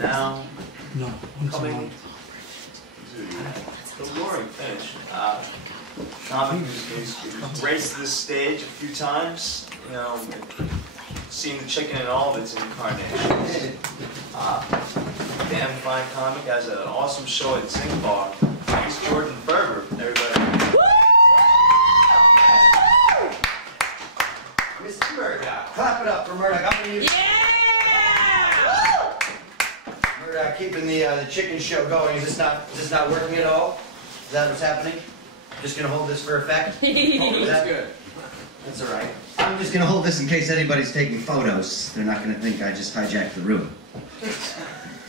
Now, coming to the roaring finish. Comic who's graced this stage a few times, you know, seen the chicken in all of its incarnations. Damn fine comic, has an awesome show at Sing Bar. He's Jordon Ferber, everybody. Mr. Murdoch, clap it up for Murdoch. I'm gonna use Murdoch keeping the chicken show going. Is this not working at all? Is that what's happening? Just gonna hold this for effect? That's good. That's all right. I'm just gonna hold this in case anybody's taking photos. They're not gonna think I just hijacked the room.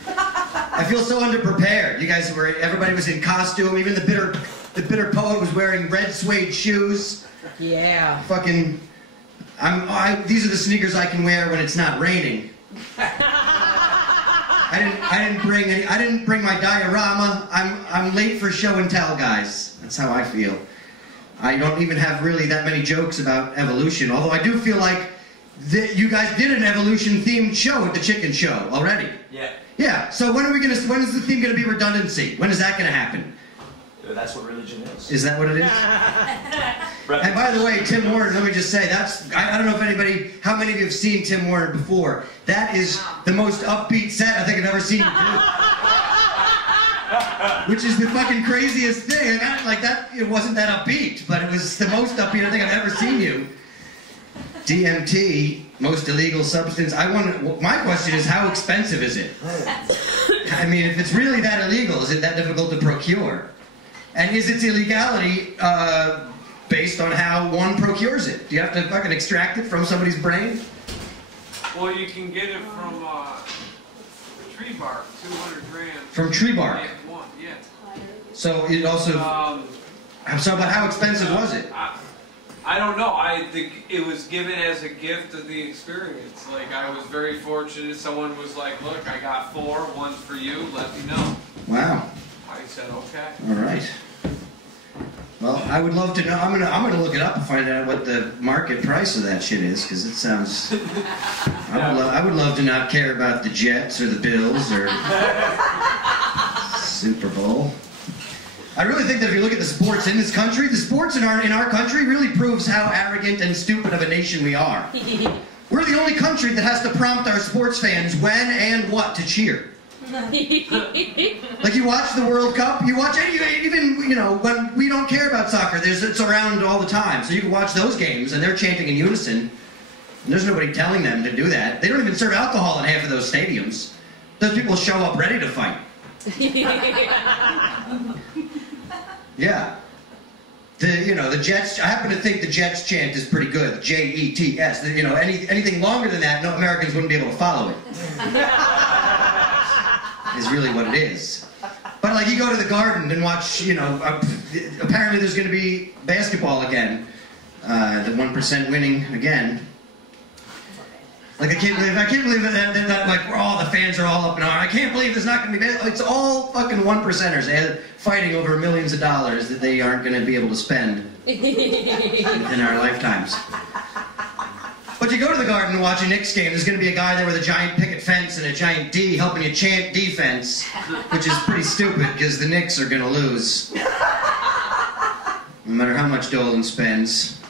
I feel so underprepared. You guys were, everybody was in costume. Even the bitter poet was wearing red suede shoes. Yeah. Fucking, these are the sneakers I can wear when it's not raining. I didn't bring my diorama. I'm late for show and tell, guys. That's how I feel. I don't even have really that many jokes about evolution, although I do feel like you guys did an evolution-themed show at the chicken show already. Yeah. Yeah. So when is the theme gonna be redundancy? When is that gonna happen? That's what religion is. Is that what it is? And by the way, Tim Warner, let me just say, I don't know if how many of you have seen Tim Warner before. That is the most upbeat set I think I've ever seen you do. Which is the fucking craziest thing. It wasn't that upbeat, but it was the most upbeat I think I've ever seen you. DMT, most illegal substance. My question is, how expensive is it? I mean, if it's really that illegal, is it that difficult to procure? And is its illegality based on how one procures it? Do you have to fucking extract it from somebody's brain? Well, you can get it from tree bark, 200 grams. From tree bark? Yeah. So it also... so, but how expensive was it? I don't know. I think it was given as a gift of the experience. Like, I was very fortunate. Someone was like, look, I got 4, one's for you, let me know. Wow. I said, okay. All right. Well, I would love to know. I'm gonna look it up and find out what the market price of that shit is, because it sounds. I would love to not care about the Jets or the Bills or Super Bowl. I really think that if you look at the sports in this country, the sports in our country really proves how arrogant and stupid of a nation we are. We're the only country that has to prompt our sports fans when and what to cheer. Like, you watch the World Cup, you watch even, you know, when we don't care about soccer, it's around all the time, so you can watch those games and they're chanting in unison, and there's nobody telling them to do that. They don't even serve alcohol in half of those stadiums. Those people show up ready to fight. Yeah. The Jets, I happen to think the Jets chant is pretty good, J-E-T-S. You know, anything longer than that, no Americans wouldn't be able to follow it. Is really what it is. But like, you go to the Garden and watch, you know, apparently there's going to be basketball again. The 1% winning again. Like, I can't believe that like, the fans are all up in arms. I can't believe there's not going to be basketball. It's all fucking 1%ers fighting over millions of dollars that they aren't going to be able to spend in our lifetimes. But you go to the Garden and watch a Knicks game, there's going to be a guy there with a giant picket fence and a giant D helping you chant defense, which is pretty stupid because the Knicks are going to lose. No matter how much Dolan spends.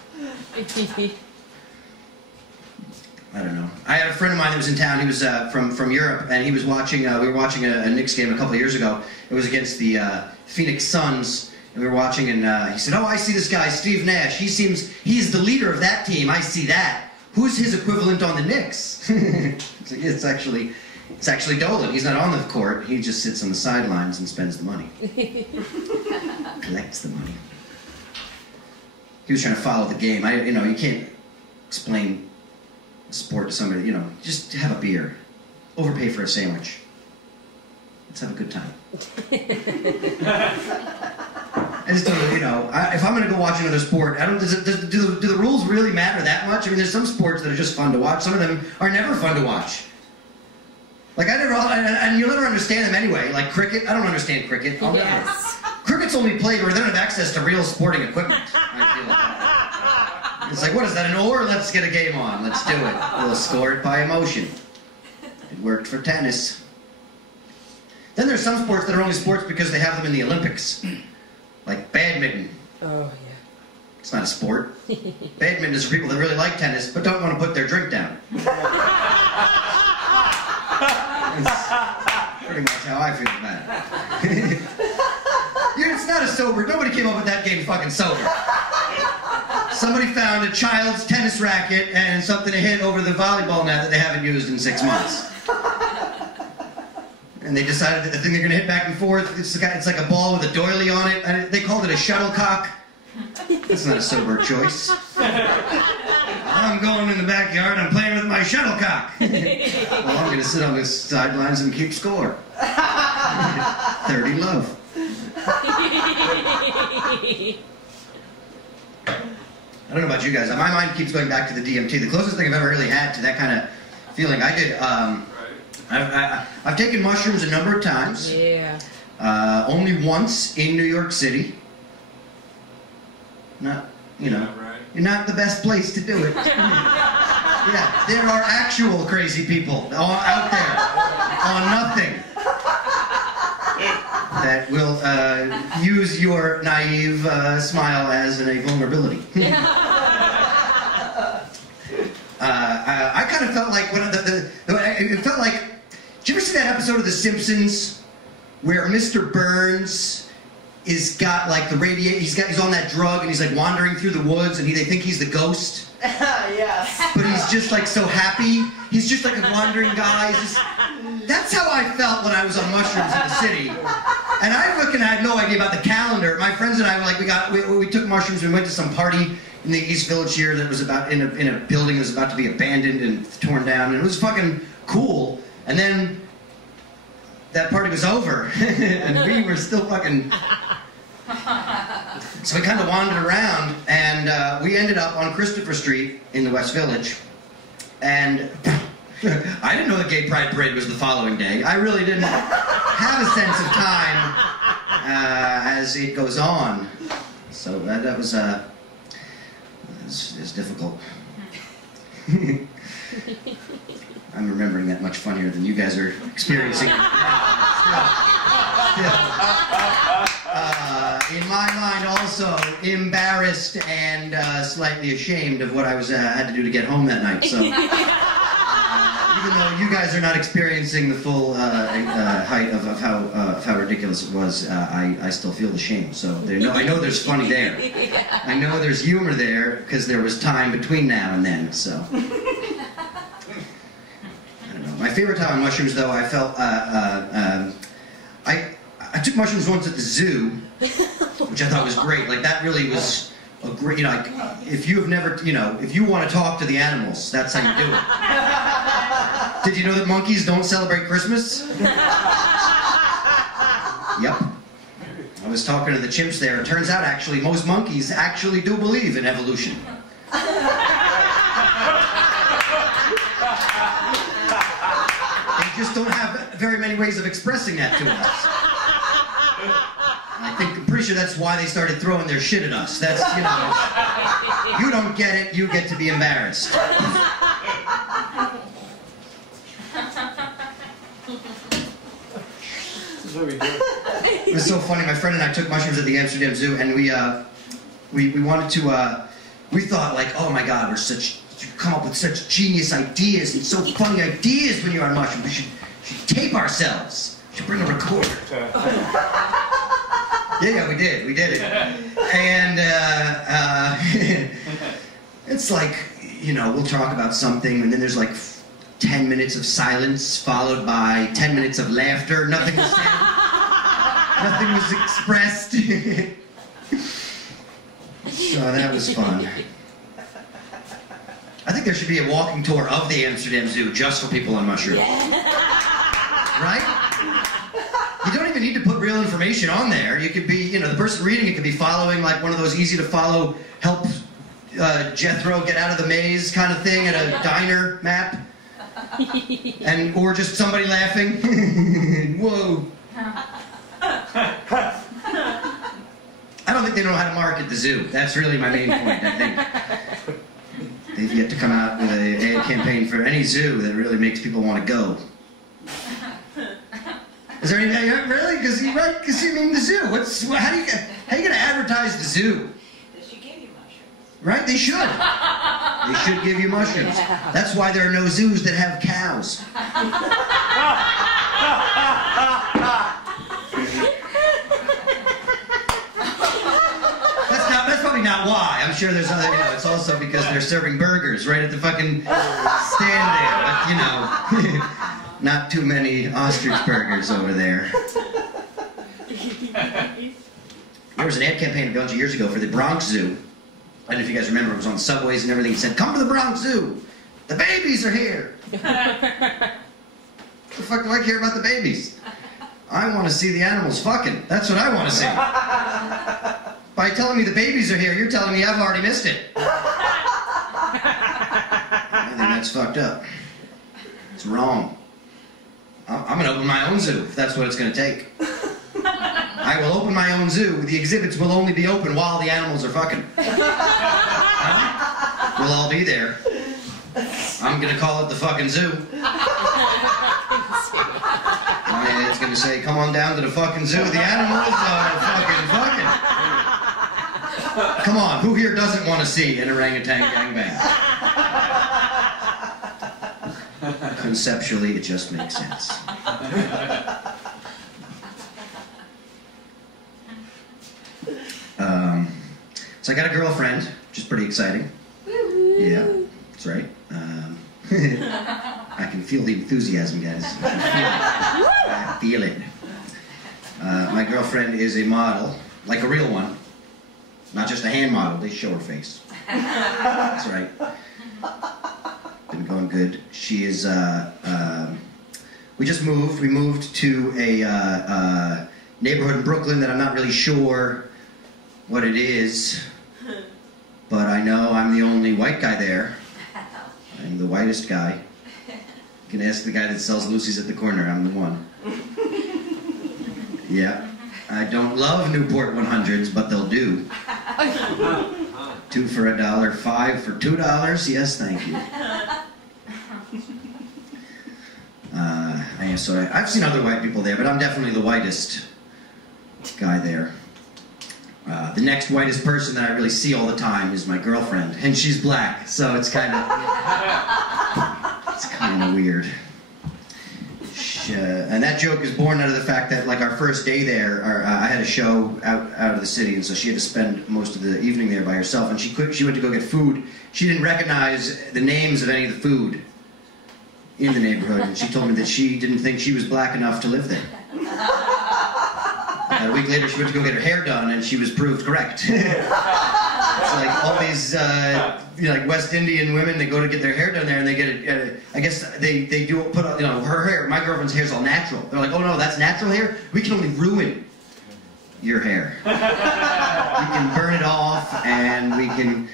I don't know. I had a friend of mine that was in town. He was from Europe, and he was watching. We were watching a Knicks game a couple of years ago. It was against the Phoenix Suns, and we were watching. And he said, "Oh, I see this guy, Steve Nash. He's the leader of that team. I see that. Who's his equivalent on the Knicks?" It's actually Dolan. He's not on the court. He just sits on the sidelines and spends the money, collects the money. He was trying to follow the game. You can't explain sport to somebody, you know, just have a beer. Overpay for a sandwich. Let's have a good time. I just don't, you know, if I'm going to go watch another sport, do the rules really matter that much? I mean, there's some sports that are just fun to watch. Some of them are never fun to watch. Like, and you'll never understand them anyway. Like cricket, I don't understand cricket. Yes. Cricket's only played where they don't have access to real sporting equipment. I feel like. It's like, what is that, an oar? Let's get a game on. Let's do it. We'll score it by emotion. It worked for tennis. Then there's some sports that are only sports because they have them in the Olympics. Like badminton. Oh, yeah. It's not a sport. Badminton is for people that really like tennis but don't want to put their drink down. That's pretty much how I feel about it. It's not a sober. Nobody came up with that game fucking sober. Somebody found a child's tennis racket and something to hit over the volleyball net that they haven't used in 6 months. And they decided that the thing they're going to hit back and forth, it's like a ball with a doily on it. And they called it a shuttlecock. That's not a sober choice. I'm going in the backyard and I'm playing with my shuttlecock. Well, I'm going to sit on the sidelines and keep score. 30 love. I don't know about you guys. My mind keeps going back to the DMT. The closest thing I've ever really had to that kind of feeling, I did. I've taken mushrooms a number of times. Yeah. Only once in New York City. Not, you're not the best place to do it. Yeah, there are actual crazy people out there on nothing that will use your naive smile as a vulnerability. I kind of felt like it felt like. Did you ever see that episode of The Simpsons where Mr. Burns is got like the he's on that drug and he's like wandering through the woods and they think he's the ghost. Yes. But he's just like so happy. He's just like a wandering guy. That's how I felt when I was on mushrooms in the city. And I fucking had no idea about the calendar. My friends and I we took mushrooms and we went to some party in the East Village here that was about in a building that was about to be abandoned and torn down, and it was fucking cool. And then that party was over, and we were still fucking. So we kind of wandered around, and we ended up on Christopher Street in the West Village, and I didn't know the Gay Pride Parade was the following day. I really didn't have a sense of time as it goes on. So that was it's difficult. I'm remembering that much funnier than you guys are experiencing. In my mind, also embarrassed and slightly ashamed of what I had to do to get home that night. So, even though you guys are not experiencing the full height of how ridiculous it was, I still feel the shame. So I know there's funny there. I know there's humor there because there was time between now and then. So. My favorite time on mushrooms, though, I felt, I took mushrooms once at the zoo, which I thought was great. Like, that really was a great, like, if you have never, if you want to talk to the animals, that's how you do it. Did you know that monkeys don't celebrate Christmas? Yep. I was talking to the chimps there. It turns out, actually, most monkeys actually do believe in evolution. Just don't have very many ways of expressing that to us. I'm pretty sure that's why they started throwing their shit at us. That's, you don't get it, you get to be embarrassed. This is what we do. It was so funny. My friend and I took mushrooms at the Amsterdam Zoo, and we wanted to, we thought like, oh my God, you come up with such genius ideas and so funny ideas when you're on mushrooms. We should tape ourselves. We should bring a recorder. Yeah, we did it. And it's like, we'll talk about something, and then there's like 10 minutes of silence followed by 10 minutes of laughter. Nothing was said. Nothing was expressed. So that was fun. I think there should be a walking tour of the Amsterdam Zoo just for people on mushrooms. Right? You don't even need to put real information on there. You could be, the person reading it could be following like one of those easy to follow, help Jethro get out of the maze kind of thing at a diner map. Or just somebody laughing. Whoa. I don't think they know how to market the zoo. That's really my main point, I think. They've yet to come out with an ad campaign for any zoo that really makes people want to go. Is there any really? Because you mean the zoo. How are you gonna advertise the zoo? They should give you mushrooms. Right? They should. They should give you mushrooms. That's why there are no zoos that have cows. That's probably not why. I'm sure there's other. It's also because they're serving burgers right at the fucking stand there. But not too many ostrich burgers over there. There was an ad campaign a bunch of years ago for the Bronx Zoo. I don't know if you guys remember, it was on subways and everything. It said, "Come to the Bronx Zoo. The babies are here." What the fuck do I care about the babies? I want to see the animals fucking. That's what I want to see. By telling me the babies are here, you're telling me I've already missed it. I think that's fucked up. It's wrong. I'm going to open my own zoo, if that's what it's going to take. I will open my own zoo. The exhibits will only be open while the animals are fucking. We'll all be there. I'm going to call it the fucking zoo. It's going to say, "Come on down to the fucking zoo. The animals are fucking. Come on, who here doesn't want to see an orangutan gangbang?" Conceptually, it just makes sense. So I got a girlfriend, which is pretty exciting. Yeah, that's right. I can feel the enthusiasm, guys. I feel it. My girlfriend is a model, like a real one. Not just a hand model, they show her face. That's right. Been going good. She is, we just moved. We moved to a neighborhood in Brooklyn that I'm not really sure what it is. But I know I'm the only white guy there. I'm the whitest guy. You can ask the guy that sells Lucy's at the corner. I'm the one. Yeah. I don't love Newport 100s, but they'll do. 2 for $1, 5 for $2. Yes, thank you. So I've seen other white people there, but I'm definitely the whitest guy there. The next whitest person that I really see all the time is my girlfriend, and she's black, so it's kind of weird. And that joke is born out of the fact that, like, our first day there, I had a show out of the city, and so she had to spend most of the evening there by herself. And she went to go get food. She didn't recognize the names of any of the food in the neighborhood, and she told me that she didn't think she was black enough to live there. A week later, she went to go get her hair done, and she was proved correct. It's like all these, like West Indian women, they go to get their hair done there, and they get it. I guess they do put, her hair. My girlfriend's hair's all natural. They're like, "Oh no, that's natural hair. We can only ruin your hair. We can burn it off, and we can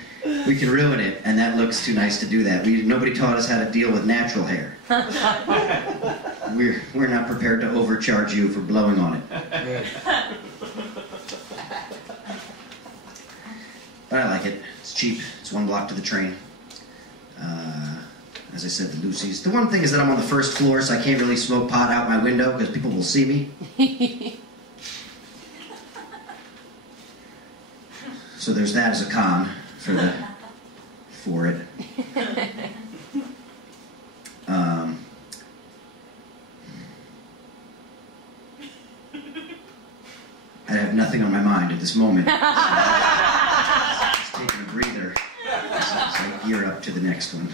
ruin it, and that looks too nice to do that. Nobody taught us how to deal with natural hair. We're not prepared to overcharge you for blowing on it." But I like it. It's cheap. It's 1 block to the train. As I said, the Lucy's. The one thing is that I'm on the first floor, so I can't really smoke pot out my window because people will see me. So there's that as a con for it. I have nothing on my mind at this moment. Just taking a breather as I gear up to the next one.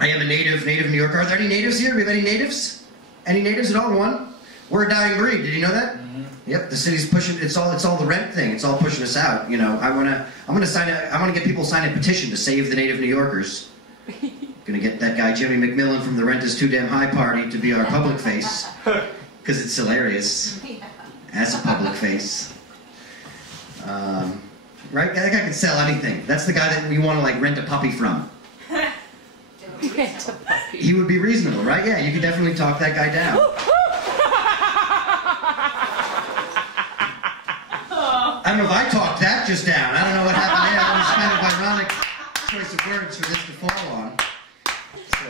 I am a native New Yorker. Are there any natives here? Do we have any natives? Any natives at all? One? We're a dying breed. Did you know that? Mm-hmm. Yep. The city's pushing. It's all the rent thing. It's all pushing us out. I'm gonna get people to sign a petition to save the native New Yorkers. Gonna get that guy Jimmy McMillan from the Rent is Too Damn High party to be our public face because it's hilarious. As a public face. Right? That guy can sell anything. That's the guy that we want to, like, rent a puppy from. Rent a puppy. He would be reasonable, right? Yeah, you could definitely talk that guy down. I don't know if I talked that just down. I don't know what happened there. It was kind of ironic choice of words for this to fall on. So,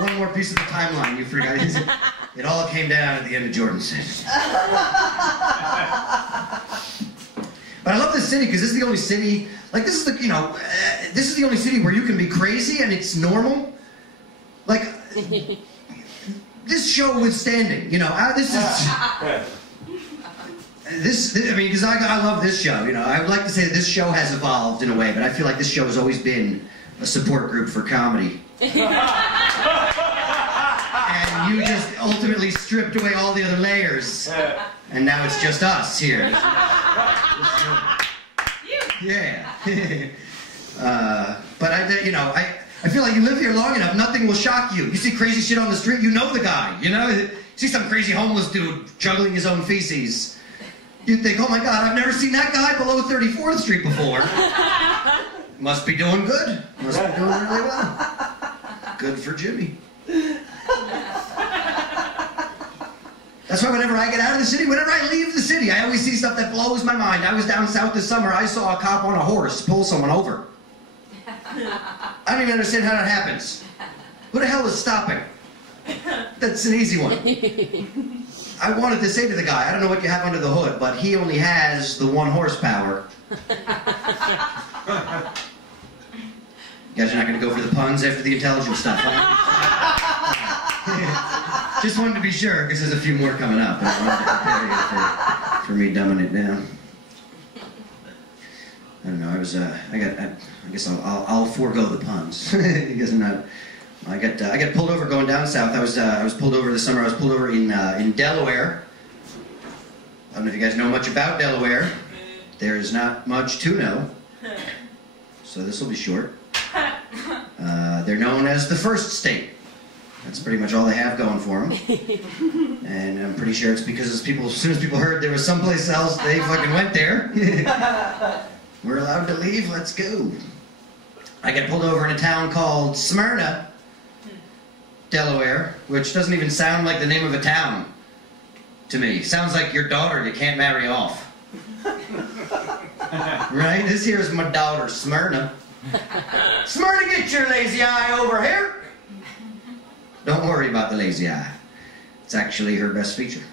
one more piece of the timeline you forgot. It all came down at the end of Jordon's set. But I love this city because this is the only city, like this is the, this is the only city where you can be crazy and it's normal. Like, this show withstanding, this is... I mean, because I love this show, I would like to say that this show has evolved in a way, but I feel like this show has always been a support group for comedy. And you just ultimately stripped away all the other layers, and now it's just us here. Yeah. But I feel like you live here long enough, nothing will shock you. You see crazy shit on the street, you know the guy, You see some crazy homeless dude juggling his own feces. You think, oh my God, I've never seen that guy below 34th Street before. Must be doing good. Must be doing really well. Good for Jimmy. That's why whenever I get out of the city, whenever I leave the city, I always see stuff that blows my mind. I was down south this summer. I saw a cop on a horse pull someone over. I don't even understand how that happens. Who the hell is stopping? That's an easy one. I wanted to say to the guy, I don't know what you have under the hood, but he only has the 1 horsepower. You guys are not going to go for the puns after the intelligent stuff, huh? Just wanted to be sure, because there's a few more coming up. I wanted to prepare you for me dumbing it down. I don't know, I guess I'll forego the puns. Because I got pulled over going down south. I was pulled over this summer. I was pulled over in Delaware. I don't know if you guys know much about Delaware. There is not much to know. So this will be short. They're known as the first state. That's pretty much all they have going for them. And I'm pretty sure it's because as soon as people heard there was someplace else, they fucking went there. We're allowed to leave, let's go. I get pulled over in a town called Smyrna, Delaware, which doesn't even sound like the name of a town to me. Sounds like your daughter you can't marry off. Right? This here is my daughter, Smyrna. Smyrna, get your lazy eye over here. Don't worry about the lazy eye. It's actually her best feature.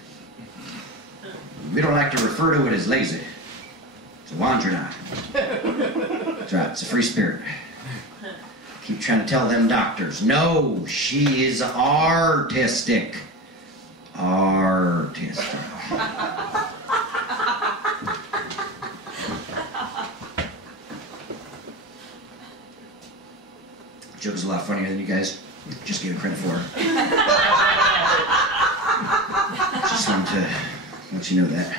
We don't like to refer to it as lazy. It's a wandering eye. That's right, it's a free spirit. Keep trying to tell them doctors, no, she is artistic. Artistic. Joke is a lot funnier than you guys just gave credit for. Just wanted to let you know that.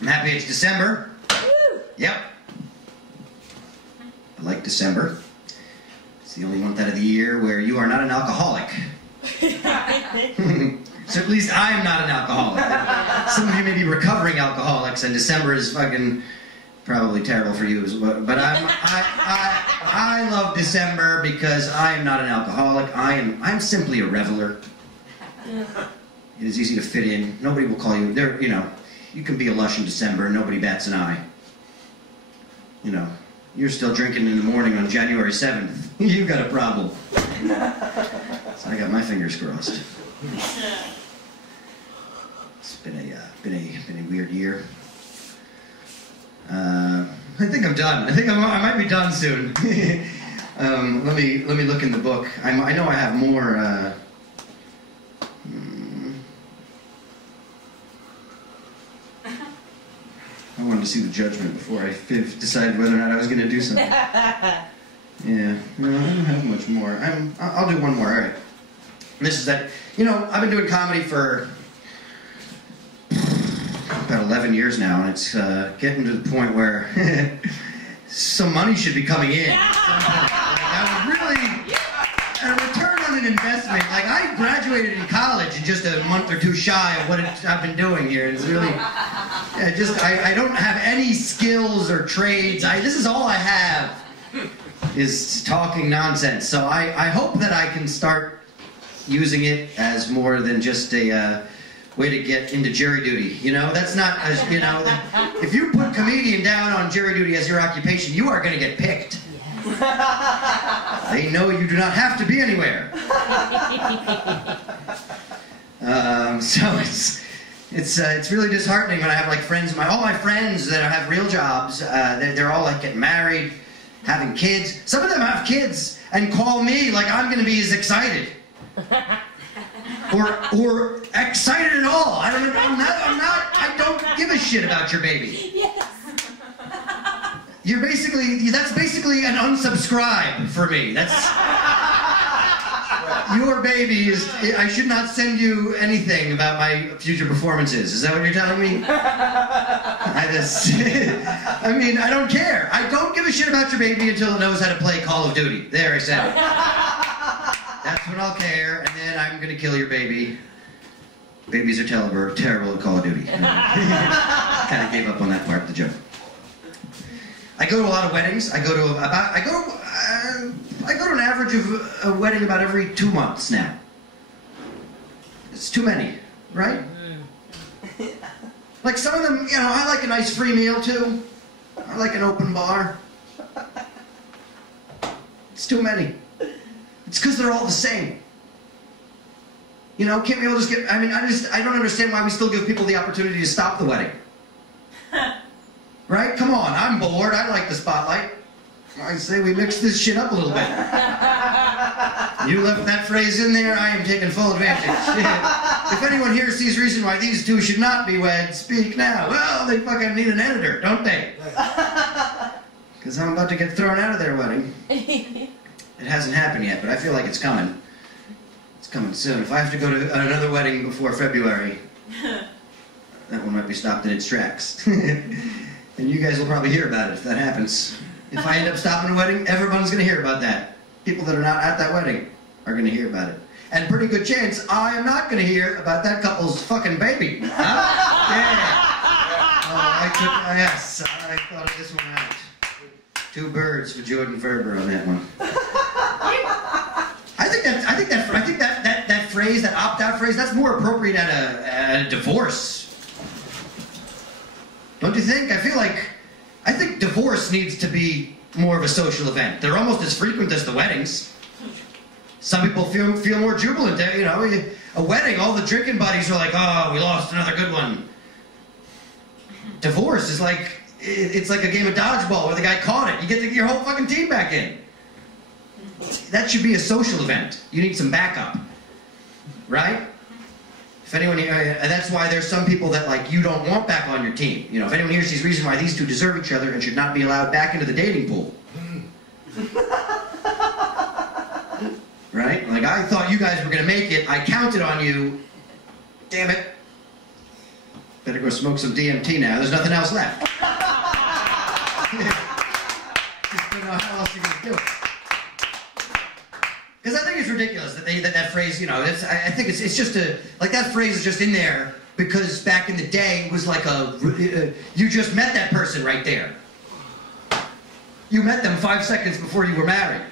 I'm happy it's December. Yep. I like December. It's the only month out of the year where you are not an alcoholic. So at least I am not an alcoholic. Some of you may be recovering alcoholics, and December is fucking probably terrible for you as well. But I love December because I am not an alcoholic. I'm simply a reveler. It is easy to fit in. Nobody will call you. You can be a lush in December and nobody bats an eye. You're still drinking in the morning on January 7th. You've got a problem. So I got my fingers crossed. It's been a weird year. I think I'm done. I think I might be done soon. Let me look in the book. I know I have more. I wanted to see the judgment before I decided whether or not I was going to do something. Yeah, no, I don't have much more. I'll do one more. All right. This is that. I've been doing comedy for about 11 years now, and it's getting to the point where some money should be coming in. I really, a return on an investment. Like, I graduated in college in just a month or two shy of what I've been doing here. It's really, I don't have any skills or trades. This is all I have is talking nonsense. So I hope that I can start using it as more than just a way to get into jury duty. That's not, if you put comedian down on jury duty as your occupation, you are going to get picked. They know you do not have to be anywhere. So it's really disheartening when I have like friends. All my friends that have real jobs, they're all like getting married, having kids. Some of them have kids and call me like I'm going to be as excited. Or excited at all. I don't know. I'm not. I don't give a shit about your baby. Yes. That's basically an unsubscribe for me. That's your baby is. I should not send you anything about my future performances. Is that what you're telling me? I mean, I don't care. I don't give a shit about your baby until it knows how to play Call of Duty. There, I said it. That's when I'll care, and then I'm gonna kill your baby. Babies are terrible at Call of Duty. Kind of gave up on that part of the joke. I go to a lot of weddings. I go to an average of a wedding about every 2 months now. It's too many, right? Like some of them, you know, I like a nice free meal too. I like an open bar. It's too many. It's because they're all the same. You know, can't we all just get... I mean, I don't understand why we still give people the opportunity to stop the wedding. Right? Come on, I'm bored. I like the spotlight. I say we mix this shit up a little bit. You left that phrase in there, I am taking full advantage. If anyone here sees reason why these two should not be wed, speak now. Well, they fucking need an editor, don't they? Because I'm about to get thrown out of their wedding. It hasn't happened yet, but I feel like it's coming. It's coming soon. If I have to go to another wedding before February, that one might be stopped in its tracks. And you guys will probably hear about it if that happens. If I end up stopping a wedding, everyone's going to hear about that. People that are not at that wedding are going to hear about it. And pretty good chance I am not going to hear about that couple's fucking baby. Huh? Yeah. Yes, I thought of this one out. 2 birds for Jordon Ferber on that one. I think that phrase, that opt-out phrase, that's more appropriate at a divorce. Don't you think? I think divorce needs to be more of a social event. They're almost as frequent as the weddings. Some people feel more jubilant. You know, a wedding, all the drinking buddies are like, oh, we lost another good one. Divorce is like, it's like a game of dodgeball where the guy caught it. You get your whole fucking team back in. That should be a social event. You need some backup. Right? If anyone here, and that's why there's some people that like you don't want back on your team. You know, if anyone here sees reason why these two deserve each other and should not be allowed back into the dating pool. Right? Like I thought you guys were going to make it. I counted on you. Damn it. Better go smoke some DMT now. There's nothing else left. Just don't know how else you're going to do it. Because I think it's ridiculous that phrase, you know, I think it's just like that phrase is just in there because back in the day it was like you just met that person right there. You met them 5 seconds before you were married.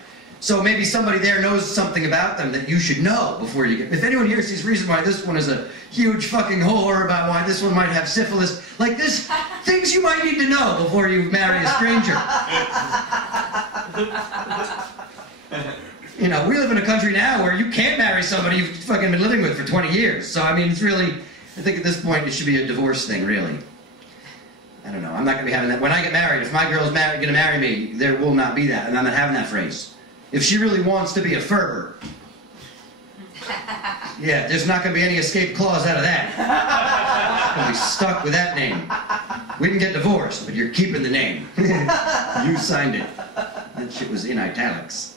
So maybe somebody there knows something about them that you should know before you get... If anyone here sees reason why this one is a huge fucking whore, about why this one might have syphilis, like this, things you might need to know before you marry a stranger. You know, we live in a country now where you can't marry somebody you've fucking been living with for 20 years. So, I mean, it's really... I think at this point it should be a divorce thing, really. I don't know. I'm not going to be having that. When I get married, if my girl's going to marry me, there will not be that. And I'm not having that phrase. If she really wants to be a Ferber, yeah, there's not going to be any escape clause out of that. I'm going to be stuck with that name. We can get divorced, but you're keeping the name. You signed it. That shit was in italics.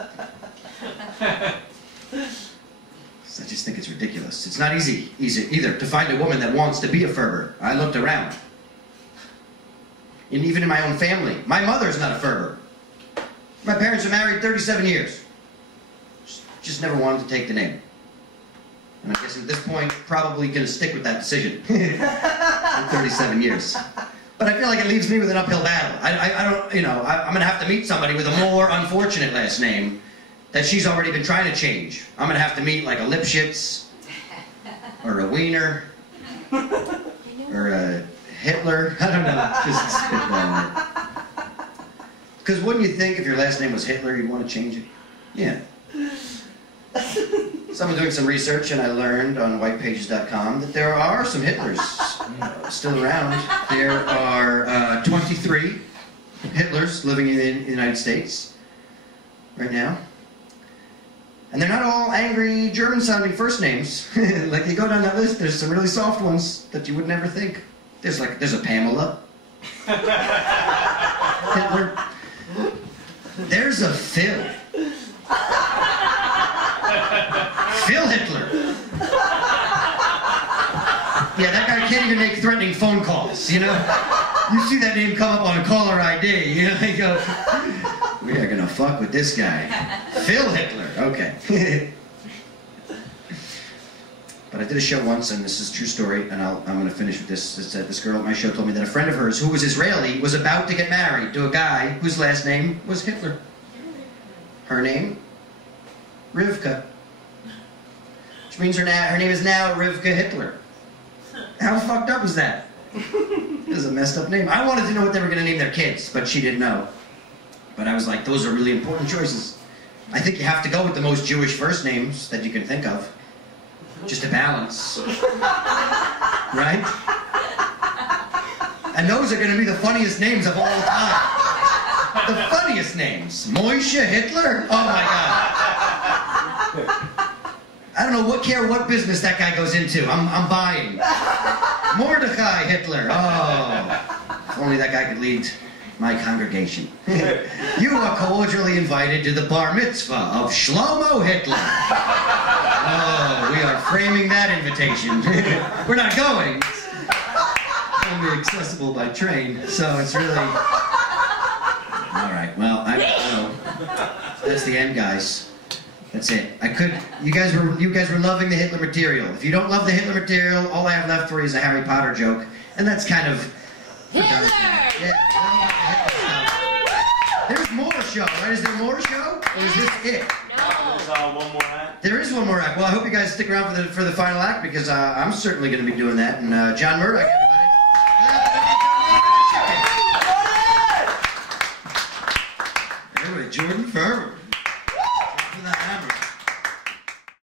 So I just think it's ridiculous. It's not easy either to find a woman that wants to be a Ferber. I looked around. And even in my own family, my mother's not a Ferber. My parents are married 37 years. Just never wanted to take the name. And I guess at this point, probably going to stick with that decision. In 37 years. But I feel like it leaves me with an uphill battle. I don't, you know, I'm going to have to meet somebody with a more unfortunate last name that she's already been trying to change. I'm going to have to meet like a Lipschitz, or a Wiener, or a Hitler. I don't know. Just Because wouldn't you think if your last name was Hitler, you'd want to change it? Yeah. So I'm doing some research, and I learned on whitepages.com that there are some Hitlers still around. There are 23 Hitlers living in the United States right now. And they're not all angry German-sounding first names. Like, you go down that list, there's some really soft ones that you would never think. There's a Pamela. Hitler. There's a Phil. Phil Hitler. Yeah, that guy can't even make threatening phone calls, you know? You see that name come up on a caller ID, you know, you go, we are gonna fuck with this guy. Phil Hitler, okay. But I did a show once, and this is a true story, and I'm gonna finish with this. This girl at my show told me that a friend of hers, who was Israeli, was about to get married to a guy whose last name was Hitler. Her name? Rivka. Which means her name is now Rivka Hitler. How fucked up is that? This is a messed up name. I wanted to know what they were going to name their kids, but she didn't know. But I was like, those are really important choices. I think you have to go with the most Jewish first names that you can think of. Just to balance. Right? And those are going to be the funniest names of all time. The funniest names. Moishe Hitler? Oh my God. I don't know what business that guy goes into. I'm buying. Mordecai Hitler. Oh. If only that guy could lead my congregation. You are cordially invited to the bar mitzvah of Shlomo Hitler. Oh, we are framing that invitation. We're not going. It's only accessible by train, so it's really... All right, well, I don't know. That's the end, guys. That's it. You guys were loving the Hitler material. If you don't love the Hitler material, all I have left for you is a Harry Potter joke, and that's kind of... Hitler! Yeah, there's more show, right? Is there more show? Or is this it? No. There's one more act. There is one more act. Well, I hope you guys stick around for the final act, because I'm certainly going to be doing that. And John Murdoch, everybody. Everybody, Jordon Ferber.